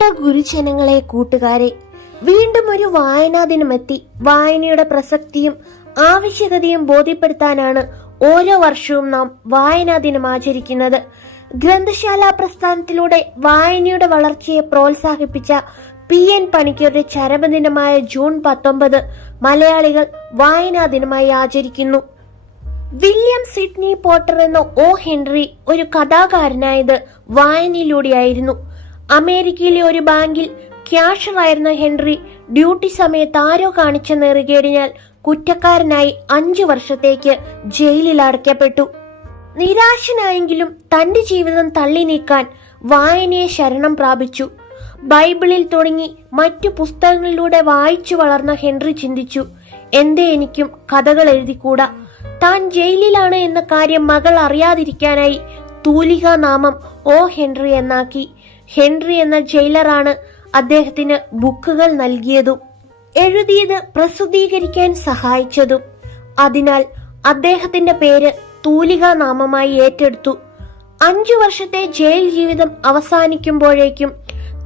പ്രിയപ്പെട്ട ഗുരുജനങ്ങളെ, കൂട്ടുകാരെ, വീണ്ടും ഒരു വായനാ ദിനമെത്തി. വായനയുടെ പ്രസക്തിയും ആവശ്യകതയും ബോധ്യപ്പെടുത്താനാണ് ഓരോ വർഷവും നാം വായനാ ദിനം ആചരിക്കുന്നത്. ഗ്രന്ഥശാല പ്രസ്ഥാനത്തിലൂടെ വായനയുടെ വളർച്ചയെ പ്രോത്സാഹിപ്പിച്ച PN പണിക്കരുടെ ചരമദിനമായ ജൂൺ 19 മലയാളികൾ വായനാ ദിനമായി ആചരിക്കുന്നു. വില്യം സിഡ്നി പോട്ടർ എന്ന ഹെൻറി ഒരു കഥാകാരനായത് വായനയിലൂടെയായിരുന്നു. അമേരിക്കയിലെ ഒരു ബാങ്കിൽ ക്യാഷറായിരുന്ന ഹെൻറി ഡ്യൂട്ടി സമയത്ത് ആരോ കാണിച്ച നെറുകേടിനാൽ കുറ്റക്കാരനായി 5 വർഷത്തേക്ക് ജയിലിൽ അടയ്ക്കപ്പെട്ടു. നിരാശനായെങ്കിലും തന്റെ ജീവിതം തള്ളി നീക്കാൻ വായനയെ ശരണം പ്രാപിച്ചു. ബൈബിളിൽ തുടങ്ങി മറ്റു പുസ്തകങ്ങളിലൂടെ വായിച്ചു വളർന്ന ഹെൻറി ചിന്തിച്ചു, എന്തേ എനിക്കും കഥകൾ എഴുതിക്കൂടാ. താൻ ജയിലിലാണ് എന്ന കാര്യം മകൾ അറിയാതിരിക്കാനായി തൂലികാ നാമം ഹെൻറി എന്നാക്കി. ഹെൻറി എന്ന ജയിലറാണ് അദ്ദേഹത്തിന് ബുക്കുകൾ നൽകിയതും എഴുതിയത് പ്രസിദ്ധീകരിക്കാൻ സഹായിച്ചതും. അതിനാൽ അദ്ദേഹത്തിന്റെ പേര് തൂലികാ നാമമായി ഏറ്റെടുത്തു. 5 വർഷത്തെ ജയിൽ ജീവിതം അവസാനിക്കുമ്പോഴേക്കും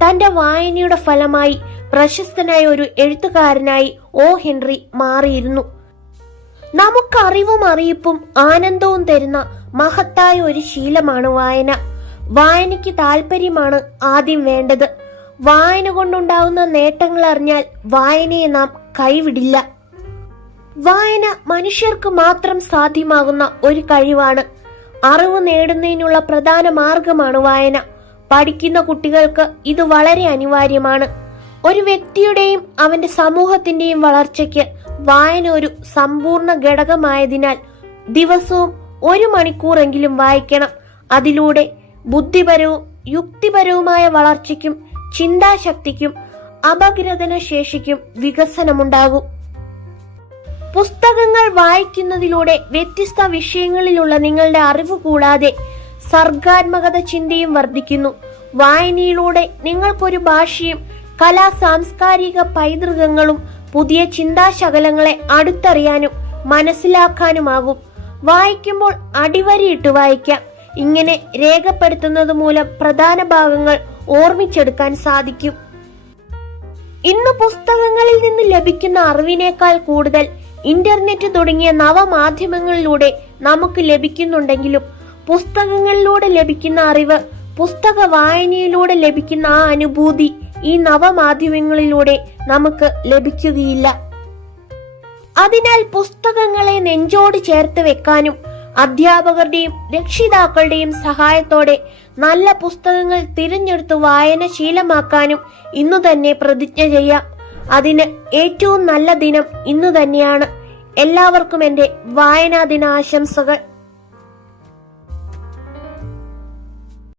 തന്റെ വായനയുടെ ഫലമായി പ്രശസ്തനായ ഒരു എഴുത്തുകാരനായി ഹെൻറി മാറിയിരുന്നു. നമുക്ക് അറിവും അറിയിപ്പും ആനന്ദവും തരുന്ന മഹത്തായ ഒരു ശീലമാണ് വായന. വായനയ്ക്ക് താല്പര്യമാണ് ആദ്യം വേണ്ടത്. വായന കൊണ്ടുണ്ടാകുന്ന നേട്ടങ്ങൾ അറിഞ്ഞാൽ വായനയെ നാം കൈവിടില്ല. വായന മനുഷ്യർക്ക് മാത്രം സാധ്യമാകുന്ന ഒരു കഴിവാണ്. അറിവ് നേടുന്നതിനുള്ള പ്രധാന മാർഗമാണ് വായന. പഠിക്കുന്ന കുട്ടികൾക്ക് ഇത് വളരെ അനിവാര്യമാണ്. ഒരു വ്യക്തിയുടെയും അവന്റെ സമൂഹത്തിന്റെയും വളർച്ചയ്ക്ക് വായന ഒരു സമ്പൂർണ്ണ ഘടകമായതിനാൽ ദിവസവും 1 മണിക്കൂറെങ്കിലും വായിക്കണം. അതിലൂടെ ബുദ്ധിപരവും യുക്തിപരവുമായ വളർച്ചയ്ക്കും ചിന്താശക്തിക്കും അപഗ്രഥന ശേഷിക്കും വികസനമുണ്ടാകും. പുസ്തകങ്ങൾ വായിക്കുന്നതിലൂടെ വ്യത്യസ്ത വിഷയങ്ങളിലുള്ള നിങ്ങളുടെ അറിവ് കൂടാതെ സർഗാത്മകത ചിന്തയും വർദ്ധിക്കുന്നു. വായനയിലൂടെ നിങ്ങൾക്കൊരു ഭാഷയും കലാ സാംസ്കാരിക പൈതൃകങ്ങളും പുതിയ ചിന്താശകലങ്ങളെ അടുത്തറിയാനും മനസ്സിലാക്കാനുമാകും. വായിക്കുമ്പോൾ അടിവരയിട്ട് വായിക്കാം. ഇങ്ങനെ രേഖപ്പെടുത്തുന്നത് മൂലം പ്രധാന ഭാഗങ്ങൾ ഓർമ്മിച്ചെടുക്കാൻ സാധിക്കും. ഇന്ന് പുസ്തകങ്ങളിൽ നിന്ന് ലഭിക്കുന്ന അറിവിനേക്കാൾ കൂടുതൽ ഇന്റർനെറ്റ് തുടങ്ങിയ നവമാധ്യമങ്ങളിലൂടെ നമുക്ക് ലഭിക്കുന്നുണ്ടെങ്കിലും പുസ്തകങ്ങളിലൂടെ ലഭിക്കുന്ന അറിവ്, പുസ്തക വായനയിലൂടെ ലഭിക്കുന്ന ആ അനുഭൂതി ഈ നവമാധ്യമങ്ങളിലൂടെ നമുക്ക് ലഭിക്കുകയില്ല. അതിനാൽ പുസ്തകങ്ങളെ നെഞ്ചോട് ചേർത്ത് വെക്കാനും അധ്യാപകരുടെയും രക്ഷിതാക്കളുടെയും സഹായത്തോടെ നല്ല പുസ്തകങ്ങൾ തിരഞ്ഞെടുത്ത് വായന ശീലമാക്കാനും ഇന്നു തന്നെ പ്രതിജ്ഞ ചെയ്യാം. അതിന് ഏറ്റവും നല്ല ദിനം ഇന്നു തന്നെയാണ്. എല്ലാവർക്കും എന്റെ വായനാ ദിന ആശംസകൾ.